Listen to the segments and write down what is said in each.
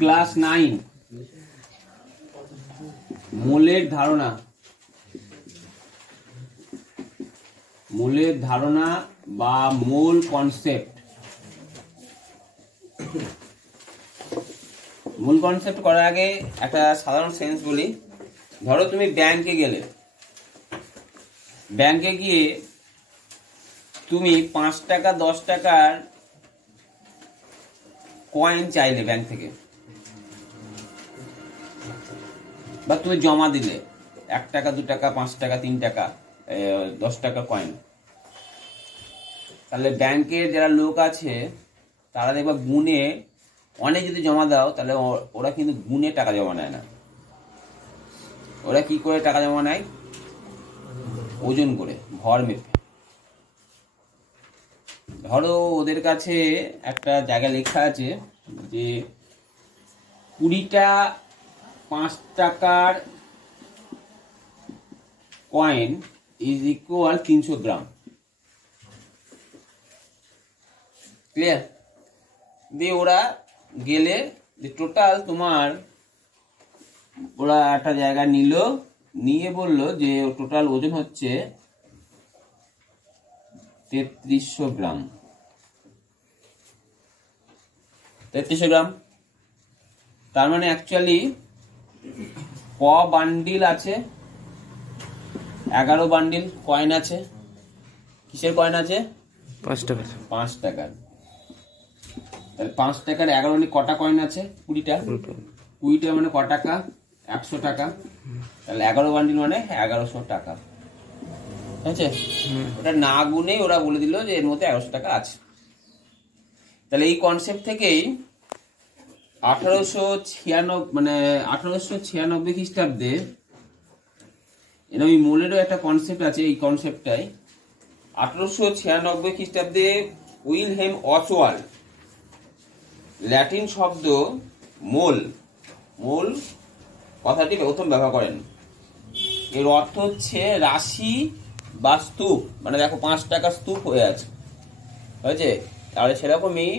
Class 9 মোলের ধারণা বা মোল concept. মূল কনসেপ্ট করার আগে একটা সাধারণ সেন্স বলি। ধরো তুমি ব্যাংকে গেলে, ব্যাংকে গিয়ে তুমি 5 টাকা 10 টাকার কয়েন চাইলে ব্যাংক থেকে, বা তুমি জমা দিলে 1 টাকা 2 টাকা 5 টাকা 3 টাকা 10 টাকা কয়েন। তাহলে ব্যাংকের যারা লোক আছে তারা দেখবা গুনে, অনেক যদি জমা দাও তাহলে ওরা কিন্তু গুনে টাকা জমা নেয় না। ওরা কি করে টাকা জমা নেয়? ওজন করে, ভর মেপে। ধরো ওদের কাছে একটা জায়গা লেখা আছে যে 20টা 5 টাকার coin is equal 300 gram. Clear? দিয়ে ওরা গেলে যে টোটাল তোমার, ওরা একটা জায়গা নিল, নিয়ে বলল যে টোটাল ওজন হচ্ছে 3300 গ্রাম। 3300 গ্রাম তার মানে অ্যাকচুয়ালি ক বান্ডিল আছে? 11 বান্ডিল কয়েন আছে। কিসের কয়েন আছে? 5 টাকা। 5 টাকার। তাহলে 5 টাকার 11 বান্ডিল কটা কয়েন আছে? 20টা। 20টা মানে ক টাকা? 100 টাকা। তাহলে 11 বান্ডিল মানে 1100 টাকা। ঠিক আছে? ওটা না গুনে ওরা বলে দিল যে এর মধ্যে 1100 টাকা আছে। তাহলে এই কনসেপ্ট থেকেই 1896 খ্রিস্টাব্দে এরকম মোলেরও একটা কনসেপ্ট আছে। এই কনসেপ্টটাই 1896 খ্রিস্টাব্দে উইলহেম অসওয়াল্ড ল্যাটিন শব্দ মোল কথাটি প্রথম ব্যবহার করেন। এর অর্থ হচ্ছে রাশি বা স্তূপ। মানে দেখো 5 টাকা স্তূপ হয়ে আছে, হয়েছে? তাহলে সেরকমই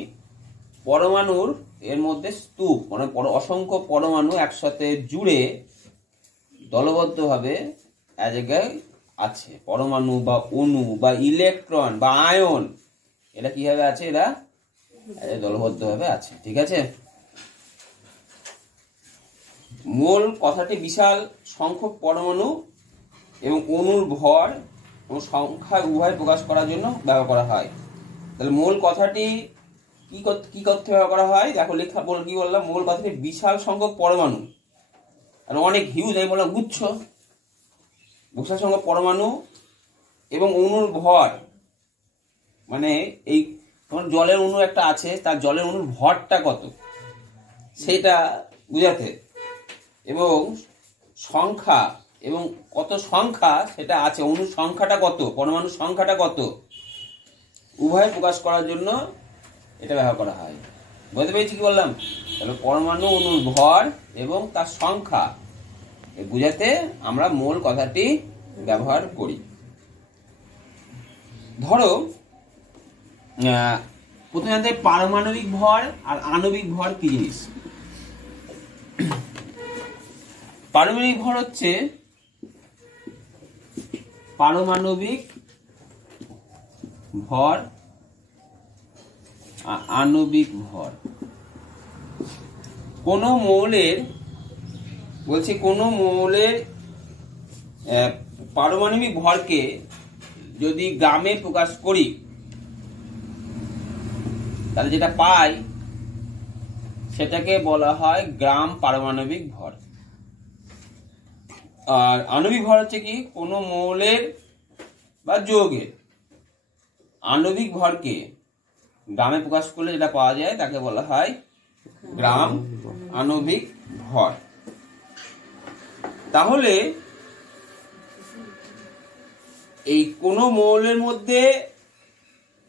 পরমাণুর এর মধ্যে স্তূপ, মানে অসংখ্য পরমাণু একসাথে জুড়ে দলবদ্ধভাবে এক জায়গায় আছে। পরমাণু বা অণু বা ইলেকট্রন বা আয়ন, এরা কিভাবে আছে? এরা দলবদ্ধভাবে আছে। ঠিক আছে? মোল কথাটি বিশাল সংখ্যক পরমাণু এবং অণুর ভর এবং সংখ্যা উভয় প্রকাশ করার জন্য ব্যবহার করা হয়। তাহলে মোল কথাটি কি করতে ব্যবহার করা হয়? দেখো লেখা কি বললাম, মোল কথাটি বিশাল সংখ্যক পরমাণু, আর অনেক হিউজ, আমি বললাম গুচ্ছ, বিশাল সংখ্যক পরমাণু এবং অণুর ভর, মানে এই তোমার জলের অণু একটা আছে, তার জলের অণুর ভরটা কত সেটা বুঝাতে, এবং সংখ্যা, এবং কত সংখ্যা সেটা আছে, অণুর সংখ্যাটা কত, পরমাণুর সংখ্যাটা কত, উভয় প্রকাশ করার জন্য এটা ব্যবহার করা হয়। বুঝতে পেরেছি কি বললাম? তাহলে পরমাণু, অণুর ভর এবং তার সংখ্যা বুঝাতে আমরা মোল কথাটি ব্যবহার করি। ধরো প্রথমে জানতে পারমাণবিক ভর আর আণবিক ভর কি জিনিস। পারমাণবিক ভর হচ্ছে পারমাণবিক ভর, আণবিক ভর। কোন মৌলের পারমাণবিক ভরকে যদি গ্রামে প্রকাশ করি তাহলে যেটা পাই সেটাকে বলা হয় গ্রাম পারমাণবিক ভর। আর আণবিক ভর হচ্ছে কি? কোন মৌলের বা যৌগের আণবিক ভরকে গ্রামে প্রকাশ করলে যেটা পাওয়া যায় তাকে বলা হয় গ্রাম আণবিক ভর। তাহলে এই কোন মৌলের মধ্যে,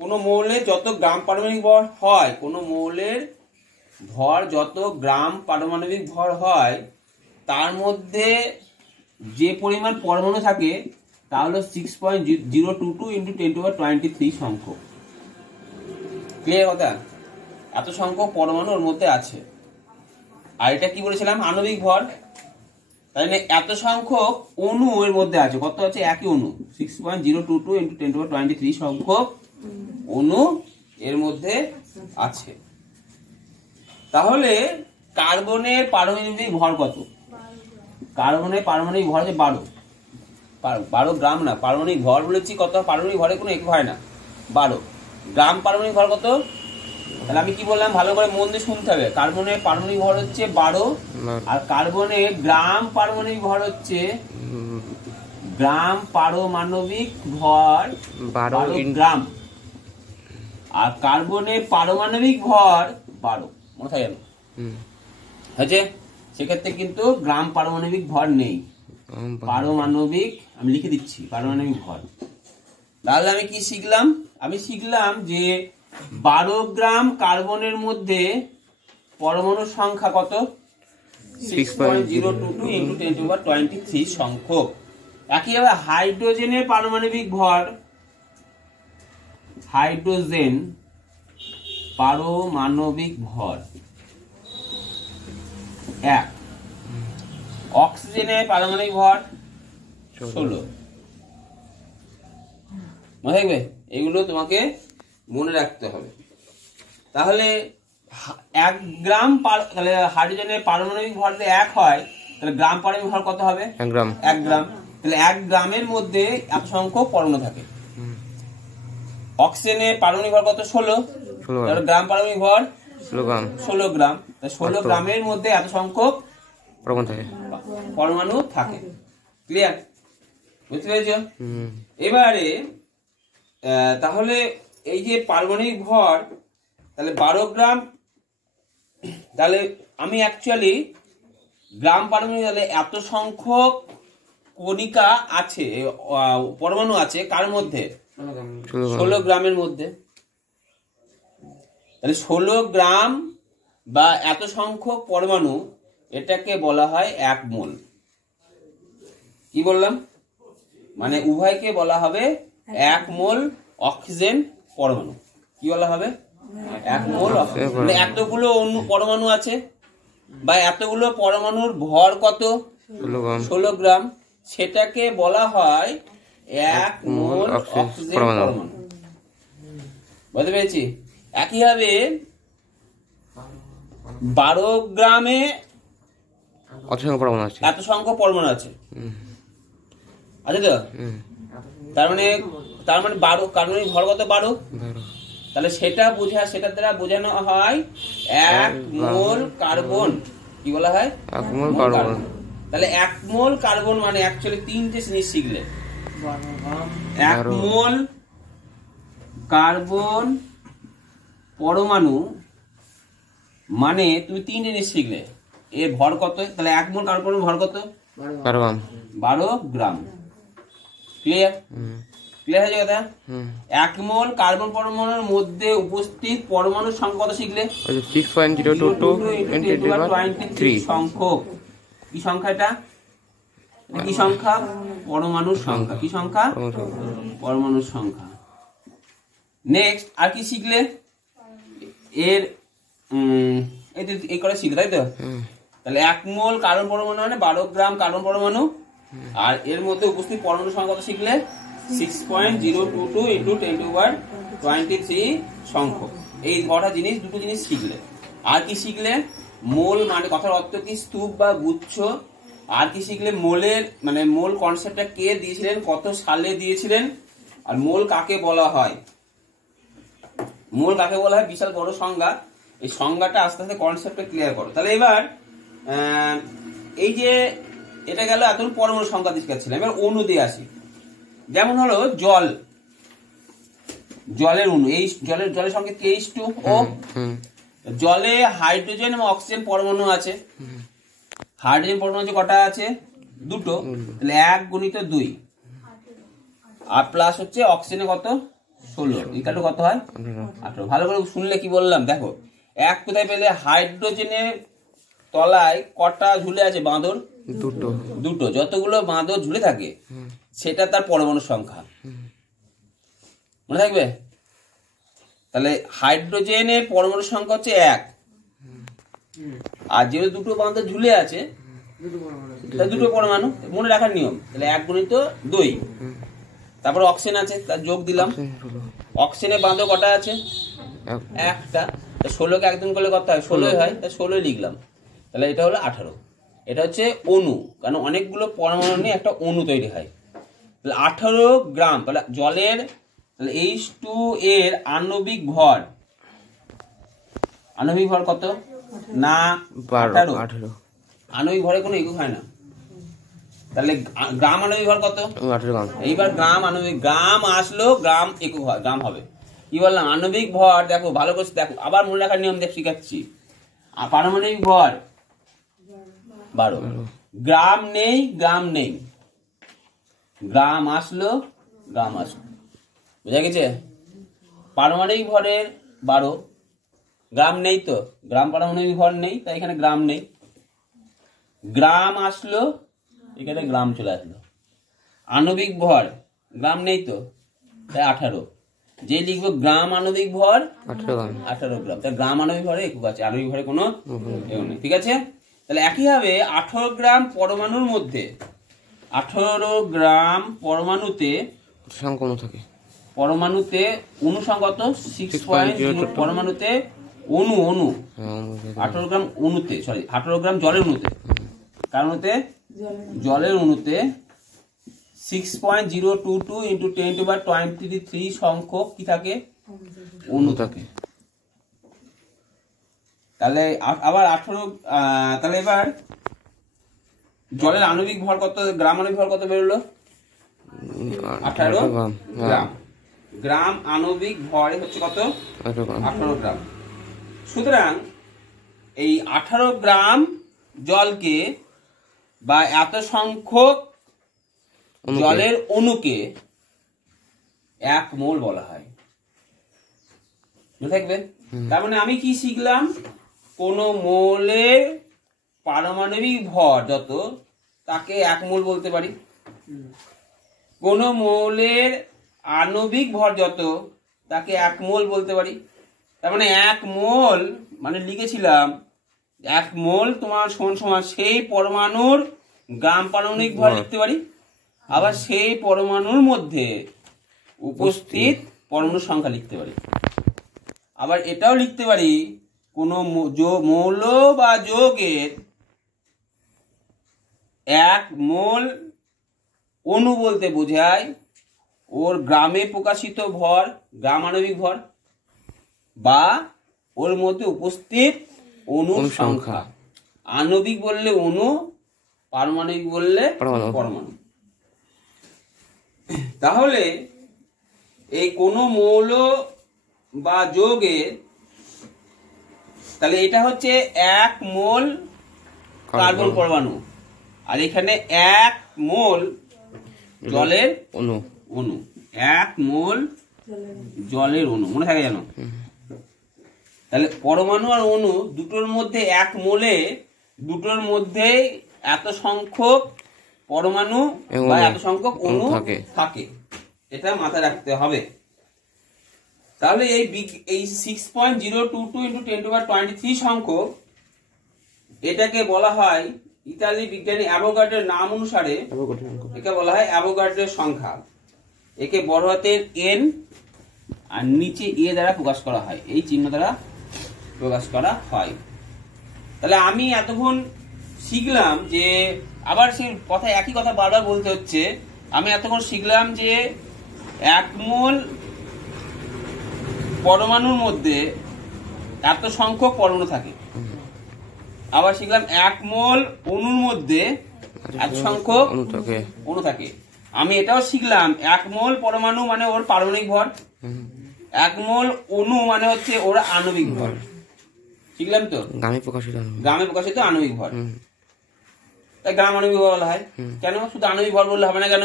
কোন মৌলে যত গ্রাম পারমাণবিক ভর হয়, কোন মৌলের ভর যত গ্রাম পারমাণবিক ভর হয়, তার মধ্যে যে পরিমাণ পরমাণু থাকে তা হলো 6.022 × 10⁻23 সংখ্যক। ক্লিয়ার কথা? এত সংখ্যক পরমাণু ওর মধ্যে আছে। আর এটা কি বলেছিলাম, আণবিক ভর। তাই না, এত সংখ্যক অণু এর মধ্যে আছে। কত আছে? একই অণু 6.022 × 10⁻23 সংখ্যক অণু এর মধ্যে আছে। তাহলে কার্বনের পারমাণবিক ভর কত? কার্বনের পারমাণবিক ভর আছে 12 গ্রাম না, পারমাণবিক ভর বলেছি কত? পারমাণবিক ভরে কোনো একক হয় না, 12 গ্রাম পারমাণবিক ভর কত? তাহলে আমি কি বললাম ভালো করে মন দিয়ে শুনতে হবে। কার্বনের পারমাণবিক ভর হচ্ছে 12, আর কার্বনের গ্রাম পারমাণবিক ভর হচ্ছে গ্রাম পারমাণবিক ভর 12 গ্রাম, আর কার্বনের পারমাণবিক ভর 12। মাথায় গেল? হয়েছে? সেক্ষেত্রে কিন্তু গ্রাম পারমাণবিক ভর নেই, পারমাণবিক আমি লিখে দিচ্ছি পারমাণবিক ভর। তাহলে আমি কি শিখলাম? আমি শিখলাম যে 12 গ্রাম কার্বনের মধ্যে পরমাণুর সংখ্যা কত? 6.022 × 10⁻23 সংখ্যক। একইভাবে হাইড্রোজেনের পারমাণবিক ভর, হাইড্রোজেন পারমাণবিক ভর 1, অক্সিজেনের পারমাণবিক ভর 16। মনে থাকবে? এগুলো তোমাকে মনে রাখতে হবে। তাহলে 1 গ্রাম, তাহলে হাইড্রোজেনের পারমাণবিক ভর যদি 1 হয়, তাহলে গ্রাম পারমাণবিক ভর কত হবে? 1 গ্রাম। 1 গ্রাম। তাহলে 1 গ্রামের মধ্যে এত সংখ্যক পরমাণু থাকে। অক্সিজেনের পারমাণবিক ভর কত? 16। তাহলে গ্রাম পারমাণবিক ভর 16 গ্রাম। তাহলে 16 গ্রামের মধ্যে এত সংখ্যক পরমাণু থাকে। ক্লিয়ার? বুঝতে পেরেছো? এবারে তাহলে এই যে পারমাণবিক ভর তাহলে 12 গ্রাম, তাহলে আমি অ্যাকচুয়ালি গ্রাম পারমাণবিক, তাহলে এত সংখ্যক কণিকা আছে, পরমাণু আছে কার মধ্যে? 16 গ্রামের মধ্যে। তাহলে 16 গ্রাম বা এত সংখ্যক পরমাণু, এটাকে বলা হয় 1 মোল। কি বললাম? মানে উভয়কে বলা হবে 1 মোল অক্সিজেন পরমাণু। কি বলা হবে? 1 মোল অক্সিজেন। মানে এতগুলো পরমাণু আছে বা এতগুলো পরমাণুর ভর কত? 16 গ্রাম। সেটাকে বলা হয় 1 মোল অক্সিজেন পরমাণু। বুঝতে পেরেছি? একইভাবে 12 গ্রামে এত সংখ্যক পরমাণু আছে, আছে তো? তার মানে 12 কার্বনের ভর কত? 12। তাহলে সেটার দ্বারা বোঝানো হয় 1 মোল কার্বন। কি বলা হয়? 1 মোল কার্বন। তাহলে 1 মোল কার্বন মানে অ্যাকচুয়ালি 3টে জিনিস শিখলে। 1 মোল কার্বন পরমাণু মানে তুমি 3টে জিনিস শিখলে। এর ভর কত? তাহলে 1 মোল কার্বনের ভর কত? 12 গ্রাম। ক্লিয়ার? ক্লিয়ার হয়ে যাবে? 1 মোল কার্বন পরমাণুর মধ্যে উপস্থিত পরমাণুর সংখ্যা কত শিখলে? 6.022 × 10⁻23 সংখ্যক। কি সংখ্যা এটা? কি সংখ্যা? পরমাণুর সংখ্যা। কি সংখ্যা? পরমাণুর সংখ্যা। নেক্সট আর কি শিখলে? এর এই করে শিখলে, তাই তো? তাহলে 1 মোল কার্বন পরমাণু মানে 12 গ্রাম কার্বন পরমাণু, আর এর মধ্যে উপস্থিত পরমাণুর সংখ্যা কত শিখলে? 6.022 × 10⁻23 সংখ্যক। এই দুটো জিনিস শিখলে। আর কি শিখলে? মোল মানে কথার অর্থ কি? স্তূপ বা গুচ্ছ। আর কি শিখলে? মোলের মানে মোল কনসেপ্টটা কে দিয়েছিলেন, কত সালে দিয়েছিলেন, আর মোল কাকে বলা হয়। মোল কাকে বলা হয় বিশাল বড় সংজ্ঞা। এই সংজ্ঞাটা আস্তে আস্তে কনসেপ্টটা ক্লিয়ার করো। তাহলে এবার এই যে এটা গেল এত পরমাণু সংখ্যা দিয়ে শিখাচ্ছিলাম। এবার অণু দিয়ে আসি। যেমন হলো জল, জলের অণু। এই জলের সঙ্গে H2O। জলে হাইড্রোজেন এবং অক্সিজেন পরমাণু আছে। হাইড্রোজেন পরমাণু কটা আছে? 2টো। তাহলে 1 × 2 আর প্লাস হচ্ছে অক্সিজেনে কত? 16। ইকাটো কত হয়? 18। ভালো করে শুনলে কি বললাম দেখো। 1 কোথায় পেলে? হাইড্রোজেনের তলায় কটা ঝুলে আছে বাঁদর? 2টো। যতগুলো বাঁদর ঝুলে থাকে সেটা তার পরমাণু সংখ্যা। মনে থাকবে? তাহলে হাইড্রোজেনের পরমাণু সংখ্যা হচ্ছে 1, আর যেহেতু দুটো বান্ধব ঝুলে আছে দুটো পরমাণু, মনে রাখার নিয়ম। তাহলে 1 গুণিত 2। তারপর অক্সিজেন আছে, তার যোগ দিলাম। অক্সিজেনের বান্ধব কটা আছে? একটা। 16কে 1 গুণ করলে কত হয়? 16 হয়, তাই 16 লিখলাম। তাহলে এটা হলো 18। এটা হচ্ছে অণু, কারণ অনেকগুলো পরমাণু নিয়ে একটা অণু তৈরি হয়। তাহলে 18 গ্রাম। তাহলে জলের তাহলে H2 এর আণবিক ভর কত? না 18। আণবিক ভরে কোনো একক হয় না। তাহলে গ্রাম আণবিক ভর কত? 18 গ্রাম। এইবার গ্রাম আণবিক, গ্রাম আসলো, গ্রাম একক হয়, গ্রাম হবে। কি বললাম? আণবিক ভর দেখো, ভালো করে দেখো, আবার মনে রাখার নিয়ম দেখ শিখাচ্ছি। পারমাণবিক ভর 12। গ্রাম নেই, গ্রাম নেই, গ্রাম আসলো, গ্রাম আসলো। বুঝা গেছে? পারমাণবিক ভরের 12, গ্রাম নেই, তো গ্রাম পারমাণবিক ভর নেই, তাই এখানে গ্রাম নেই। গ্রাম আসলো, এখানে গ্রাম চলে আসলো। আণবিক ভর গ্রাম নেই, তো তাই 18। যে লিখবো গ্রাম আণবিক ভর 18 গ্রাম, তাই গ্রাম আণবিক ভরে একক আছে, আণবিক ভরে কোনো একক নেই। ঠিক আছে? তাহলে একইভাবে 18 গ্রাম পরমাণুর মধ্যে 18 গ্রাম পরমাণুতে অণু সংখ্যা কত? 6.0। পরমাণুতে অণু 18 গ্রাম অণুতে, 18 গ্রাম জলের অণুতে, কারণ জলের অণুতে 6.022 × 10⁻23 সংখ্যক কি থাকে? অণু থাকে। তাহলে আবার 18, তাহলে এবার জলের আণবিক ভর কত? গ্রাম আণবিক ভর কত বেরোলো? 18 গ্রাম। গ্রাম আণবিক ভর হচ্ছে কত? 18 গ্রাম। সুতরাং এই 18 গ্রাম জলকে বা এত সংখ্যক জলের অণুকে 1 মোল বলা হয়। বুঝে থাকবে? তার মানে আমি কি শিখলাম? কোন মোলের পারমাণবিক ভর যত, তাকে 1 মোল বলতে পারি। কোন মৌলের আণবিক ভর যত, তাকে 1 মোল বলতে পারি। তার মানে 1 মোল মানে লিখেছিলাম 1 মোল তোমার সমান সেই পরমাণুর গ্রাম পারমাণবিক ভর লিখতে পারি, আবার সেই পরমাণুর মধ্যে উপস্থিত পরমাণুর সংখ্যা লিখতে পারি। আবার এটাও লিখতে পারি কোন মৌল বা যৌগের 1 মোল অণু বলতে বোঝায় ওর গ্রামে প্রকাশিত ভর, গ্রাম আণবিক ভর, বা ওর মধ্যে উপস্থিত অণুর সংখ্যা। আণবিক বললে অণু, পারমাণবিক বললে পরমাণু। তাহলে এই কোন মৌল বা যৌগের, তাহলে এটা হচ্ছে 1 মোল কার্বন পরমাণু, আর এখানে 1 মোল জলের অণু। 1 মোল জলের অণু, মনে থাকে জানো? তাহলে পরমাণু আর অণু দুটোর মধ্যে 1 মোলে দুটোর মধ্যে এত সংখ্যক পরমাণু বা এত সংখ্যক অণু থাকে, এটা মাথায় রাখতে হবে। তাহলে এই 6.022 × 10⁻23 সংখ্যক, এটাকে বলা হয় ইতালি বিজ্ঞানী অ্যাভোগাড্রোর নাম অনুসারে একে বলা হয় অ্যাভোগাড্রোর সংখ্যা। একে বড় হাতের N আর নিচে A দ্বারা প্রকাশ করা হয়, এই চিহ্ন দ্বারা প্রকাশ করা হয়। তাহলে আমি এতক্ষণ শিখলাম যে, আবার সেই কথা, একই কথা বারবার বলতে হচ্ছে, আমি এতক্ষণ শিখলাম যে 1 মোল পরমাণুর মধ্যে এত সংখ্যক পরমাণু থাকে। আবার শিখলাম 1 মোল অণুর মধ্যে এত সংখ্যক অণু থাকে। আমি এটাও শিখলাম 1 মোল পরমাণু মানে ওর পারমাণবিক ভর, 1 মোল অণু মানে হচ্ছে ওর আণবিক ভর। শিখলাম তো? গ্রামে প্রকাশিত আণবিক ভর, তাই গ্রাম আণবিক ভর বলা হয়। কেন? শুধু আণবিক ভর বললে হবে না কেন?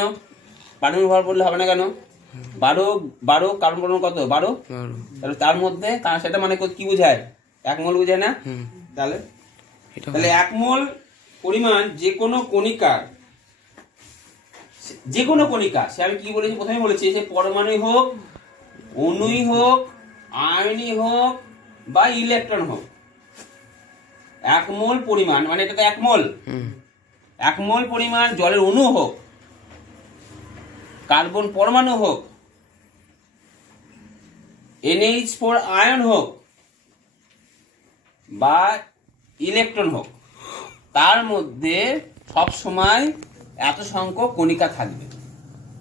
পারমাণবিক ভর বললে হবে না কেন? 12 কার্বন পরমাণু কত? 12। তাহলে তার মধ্যে, সেটা মানে কি বোঝায়? 1 মোল বোঝায় না? তাহলে 1 মোল পরিমাণ যে কোনো কণিকার, সে আমি কি বলেছি? প্রথমে বলেছি যে পরমাণু হোক, অণুই হোক, আয়নই হোক বা ইলেকট্রন হোক, 1 মোল পরিমাণ, মানে এটা তো 1 মোল, 1 মোল পরিমাণ জলের অণু হোক, কার্বন পরমাণু হোক, NH4 আয়ন হোক বা ইলেকট্রন হোক, তার মধ্যে সব সময় এত সংখ্যক কণিকা থাকবে।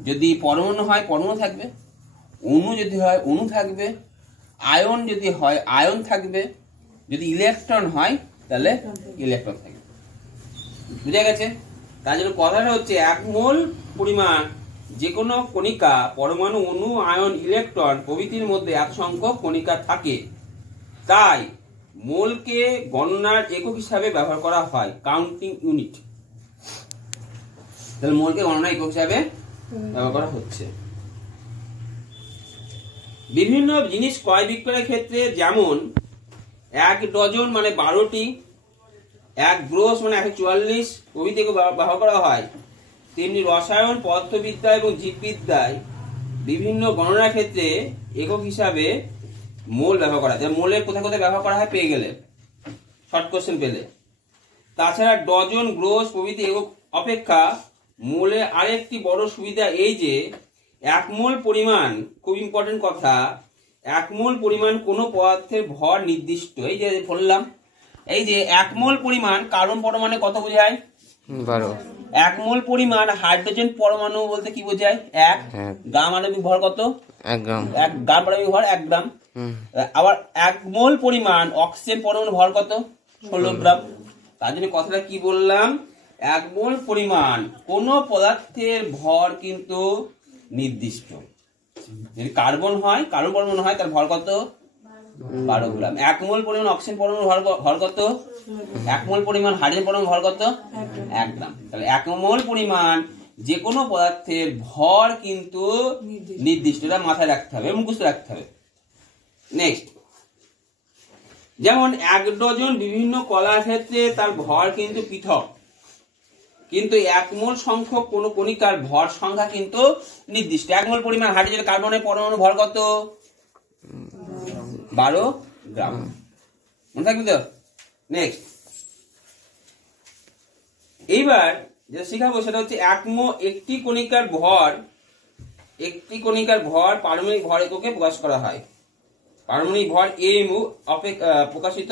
যদি পরমাণু হয় পরমাণু থাকবে, অণু যদি হয় অণু থাকবে, আয়ন যদি হয় আয়ন থাকবে, যদি ইলেকট্রন হয় তাহলে ইলেকট্রন থাকবে। বুঝা গেছে? তার জন্য কথাটা হচ্ছে 1 মোল পরিমাণ যে কোনো কণিকা, পরমাণু, অণু, আয়ন, ইলেকট্রন প্রভৃতির মধ্যে এত সংখ্যক কণিকা থাকে, তাই মোলকে গণনার একক হিসাবে ব্যবহার করা হয়, কাউন্টিং ইউনিট। তাহলে মোলকে গণনার একক হিসাবে ব্যবহার করা হচ্ছে। বিভিন্ন জিনিস ক্রয় বিক্রয়ের ক্ষেত্রে, যেমন 1 ডজন মানে 12টি, 1 গ্রোস মানে 144 প্রভৃতি ব্যবহার করা হয়, তেমনি রসায়ন, পদার্থবিদ্যা এবং জীববিদ্যায় বিভিন্ন গণনার ক্ষেত্রে একক হিসাবে মোল ব্যবহার করা হয়। মোলের কোথায় কোথায় ব্যবহার করা হয় পেয়ে গেলে, শর্ট কোশ্চেন পেলে। তাছাড়া ডজন, গ্রোস প্রভৃতি একক অপেক্ষা মোলে আরেকটি বড় সুবিধা এই যে 1 মোল পরিমাণ, খুব ইম্পর্টেন্ট কথা, 1 মোল পরিমাণ কোনো পদার্থের ভর নির্দিষ্ট। এই যে বললাম, এই যে 1 মোল পরিমাণ কার্বন পরমাণু কত বোঝায়? 12। 1 মোল পরিমাণ হাইড্রোজেন পরমাণু বলতে কি বোঝায়? 1 গ্রাম আণবিক ভর কত? 1 গ্রাম। 1 গ্রাম আণবিক ভর 1 গ্রাম। আবার 1 মোল পরিমাণ অক্সিজেন পরমাণু ভর কত? 16 গ্রাম। তার জন্য কথাটা কি বললাম? 1 মোল পরিমাণ কোন পদার্থের ভর কিন্তু নির্দিষ্ট। যদি কার্বন হয়, কার্বন পরমাণু হয়, তার ভর কত? 12 গ্রাম। 1 মোল পরিমাণ অক্সিজেন পরমাণু ভর কত? 1 মোল পরিমাণ হাইড্রোজেন পরমাণু ভর কত? 1 গ্রাম। তাহলে 1 মোল পরিমাণ যে কোনো পদার্থের ভর কিন্তু নির্দিষ্ট, এটা মাথায় রাখতে হবে, মুখস্থ রাখতে হবে। নেক্সট, যেমন 1 ডজন বিভিন্ন কলার ক্ষেত্রে তার ভর কিন্তু পৃথক, কিন্তু 1 মোল সংখ্যক কোন কণিকার ভর সংখ্যা কিন্তু নির্দিষ্ট। 1 মোল পরিমাণ হাইড্রোজেন কার্বনের পরমাণু ভর কত? 12 গ্রাম। মনে থাকবে তো? নেক্সট, এইবার যেটা শিখাবো সেটা হচ্ছে একটি কণিকার ভর পারমাণবিক ভর এককে প্রকাশ করা হয়। পারমাণবিক ভর AMU প্রকাশিত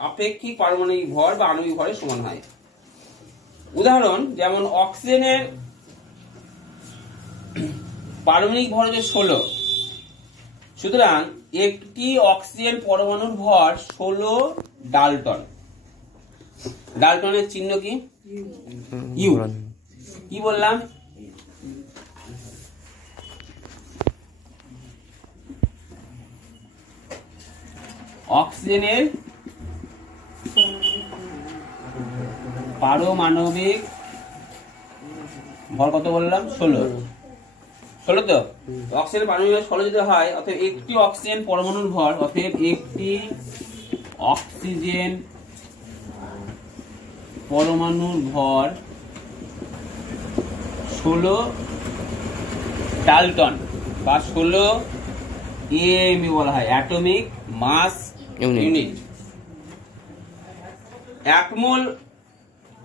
আপেক্ষিক পারমাণবিক ভর বা আণবিক ভরের সমান হয়। উদাহরণ, যেমন অক্সিজেনের পারমাণবিক ভর হচ্ছে 16, সুতরাং একটি অক্সিজেন পরমাণুর ভর 16 ডালটন। ডালটনের চিহ্ন কি? ইউ। কি বললাম? অক্সিজেনের পারমাণবিক ভর কত বললাম? 16। 16 তো? অক্সিজেন পারমাণবিক ভর 16 যদি হয়, অতএব একটি অক্সিজেন পরমাণুর ভর, অতএব একটি অক্সিজেন পরমাণুর ভর 16 ডালটন বা 16 AMU বলা হয়, atomic mass unit. 1 mole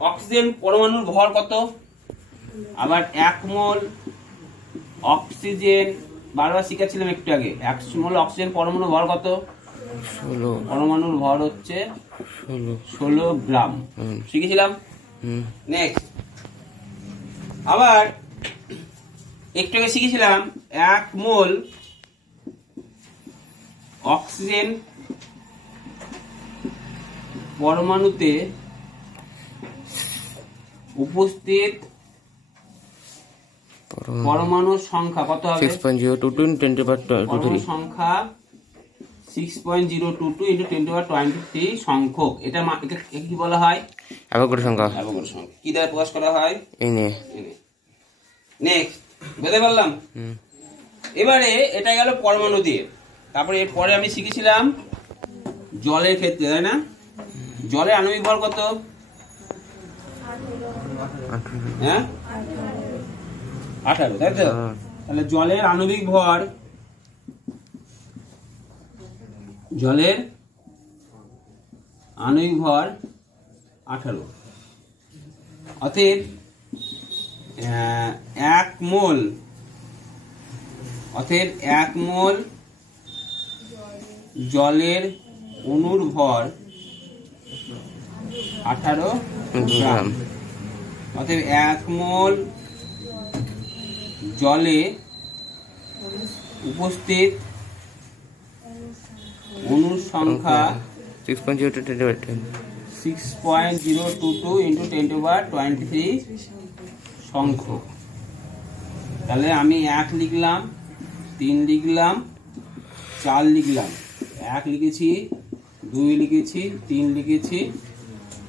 oxygen পরমাণুর ভর কত? আবার 1 মোল অক্সিজেন, বারবার শিখেছিলাম একটু আগে, 1 মোল অক্সিজেন পরমাণুর ভর কত? 16। পরমাণুর ভর হচ্ছে 16 গ্রাম। শিখেছিলাম। নেক্সট, আবার একটু আগে শিখেছিলাম 1 মোল অক্সিজেন পরমাণুতে উপস্থিত পরমাণুর সংখ্যা কত হবে? 6.022 × 10⁻²3 সংখ্যা 6.022 × 10⁻23 সংখ্যক। এটা কি বলা হয়? অ্যাভোগাড্রো সংখ্যা। অ্যাভোগাড্রো সংখ্যা। কি দ্বারা প্রকাশ করা হয়? এনে। নেক্সট, বুঝতে পারলাম? এবারে এটা গেল পরমাণু দিয়ে। তারপরে এরপরে আমি শিখেছিলাম জলের ক্ষেত্রে, তাই না? জলের আণবিক ভর কত? হ্যাঁ, 18, তাই তো? তাহলে জলের আণবিক ভর জলের আণবিক ভর 18। অতএব 1 মোল জলের অণুর ভর 18 গ্রাম। অতএব 1 মোল জলে উপস্থিত অণুর সংখ্যা 6.022 into 10⁻23 সংখ্যক। তাহলে আমি 1 লিখলাম, 3 লিখলাম, 4 লিখলাম, 1 লিখেছি, 2 লিখেছি, 3 লিখেছি,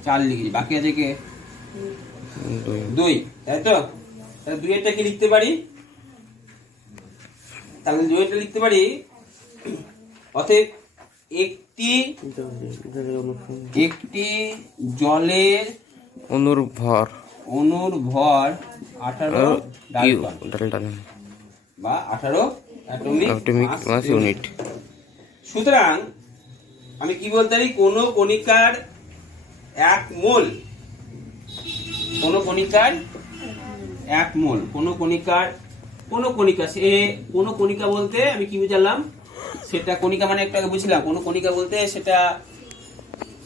4 লিখেছি, বাকি আছে কে? 2, তাই তো? তাহলে 2 এরটা কি লিখতে পারি? তাহলে 2 এরটা লিখতে পারি। অতএব একটি জলের অণুর ভর 18 ডালটন বা 18 অ্যাটমিক মাস ইউনিট। সুতরাং আমি কি বলতে পারি? কোন কণিকার 1 মোল, কোন কণিকার 1 মোল, কোন কণিকা সে কোন কণিকা বলতে আমি কি বুঝালাম? সেটা কণিকা মানে একটু আগে বুঝলাম। কোন কণিকা বলতে সেটা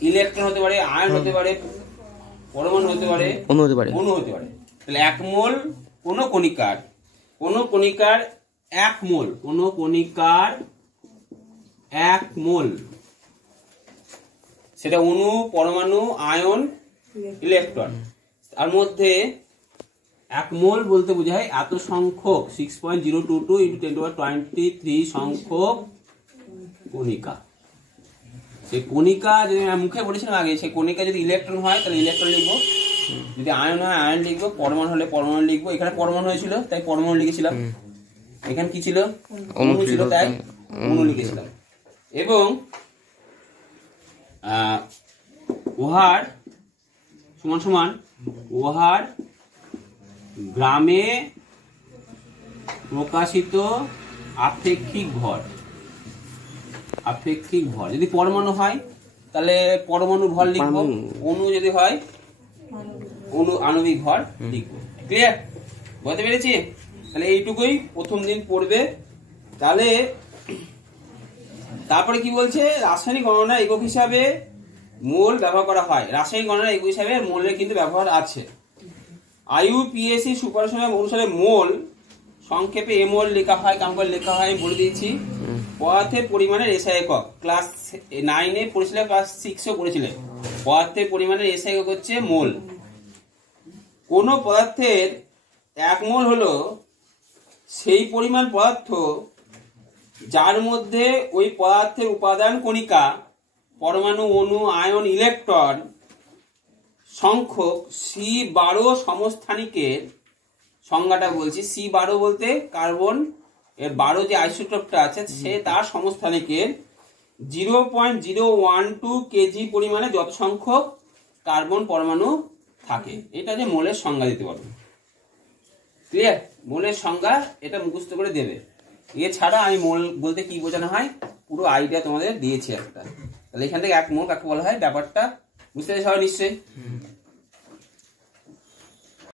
ইলেকট্রন হতে পারে, আয়ন হতে পারে, পরমাণু হতে পারে, অণু হতে পারে। তাহলে 1 মোল কোন কণিকার 1 মোল, কোন কণিকার 1 মোল, সেটা অণু, পরমাণু, আয়ন, ইলেকট্রন। তার মধ্যে 1 মোল বলতে বোঝায় এত সংখ্যক 6.022 into 10⁻23 সংখ্যক কণিকা। সেই কণিকা যদি মুখে বলেছিলাম আগে, সেই কণিকা যদি ইলেকট্রন হয় তাহলে ইলেকট্রন লিখবো, যদি আয়ন হয় আয়ন লিখবো, পরমাণু হলে পরমাণু লিখবো। এখানে পরমাণু হয়েছিল তাই পরমাণু লিখেছিলাম, এখানে কি ছিল? অণু ছিল তাই অণু লিখেছিলাম। এবং ওহার সমান ওহার গ্রামে প্রকাশিত আপেক্ষিক ভর। যদি পরমাণু হয় তাহলে পরমাণু ভর লিখবো, অণু যদি হয় অণু আণবিক ভর লিখবো। ক্লিয়ার? বুঝতে পেরেছি? তাহলে এইটুকুই প্রথম দিন পড়বে। তাহলে তারপরে কি বলছে? রাসায়নিক গণনা একক হিসাবে মোল ব্যবহার করা হয়। রাসায়নিক গণনা একক হিসাবে মোলের কিন্তু ব্যবহার আছে। IUPAC সুপারসনিক অনুসারে মোল সংক্ষেপে মোল লেখা হয়, কেমন করে লেখা হয় আমি বলে দিয়েছি। পদার্থের পরিমাণের SI একক ক্লাস 9 পড়েছিল, ক্লাস 6 পড়েছিলেন। পদার্থের পরিমাণের SI একক হচ্ছে মোল। কোন পদার্থের 1 মোল হলো সেই পরিমাণ পদার্থ যার মধ্যে ওই পদার্থের উপাদান কণিকা, পরমাণু, অণু, আয়ন, ইলেকট্রন সংখ্যক C12 সমস্থানিকের সংজ্ঞাটা বলছি। C12 বলতে কার্বন এর 12 যে আইসোটোপটা আছে সে তার সমস্থানিকের 0.012 কেজি পরিমাণে যত সংখ্যক কার্বন পরমাণু থাকে। এটা যে মোলের সংজ্ঞা দিতে পারবে। ক্লিয়ার? মোলের সংজ্ঞা এটা মুখস্থ করে দেবে। এছাড়া আমি মোল বলতে কি বোঝানো হয় পুরো আইডিয়া তোমাদের দিয়েছি একটা। তাহলে এখান থেকে 1 মোল কাকে বলা হয় ব্যাপারটা বুঝতে পেরেছ সবাই নিশ্চয়ই?